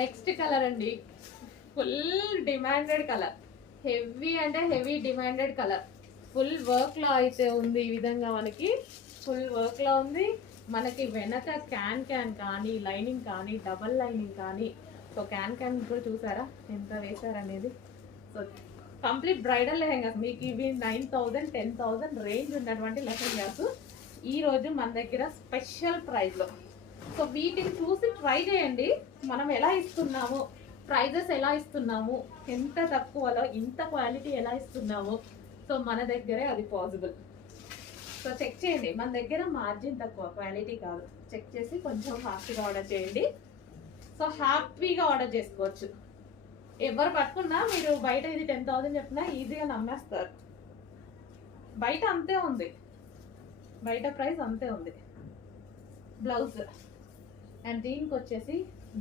Next colour అండి, full demanded colour, heavy అంటే heavy demanded colour. Full వర్క్లో అయితే ఉంది. ఈ విధంగా మనకి ఫుల్ వర్క్లో ఉంది. మనకి వెనక క్యాన్ కానీ లైనింగ్ కానీ డబల్ లైనింగ్ కానీ, సో క్యాన్ కూడా చూసారా ఎంత వేసారనేది. సో కంప్లీట్ బ్రైడల్ లెహెంగాస్ మీకు ఇవి 9,000 10,000 రేంజ్ ఉన్నటువంటి లెహెంగాస్ ఈరోజు మన దగ్గర స్పెషల్ ప్రైస్లో. సో వీటిని చూసి ట్రై చేయండి, మనం ఎలా ఇస్తున్నాము, ప్రైజెస్ ఎలా ఇస్తున్నాము, ఎంత తక్కువలో ఇంత క్వాలిటీ ఎలా ఇస్తున్నాము. సో మన దగ్గరే అది పాసిబుల్. సో చెక్ చేయండి, మన దగ్గర మార్జిన్ తక్కువ, క్వాలిటీ కాదు. చెక్ చేసి కొంచెం ఫాస్ట్గా ఆర్డర్ చేయండి. సో హ్యాపీగా ఆర్డర్ చేసుకోవచ్చు. ఎవరు పట్టుకున్నా మీరు బయట ఇది 10,000 చెప్పినా ఈజీగా నమ్మేస్తారు. బయట అంతే ఉంది, బయట ప్రైస్ అంతే ఉంది. బ్లౌజ్ అండ్ దీనికి వచ్చేసి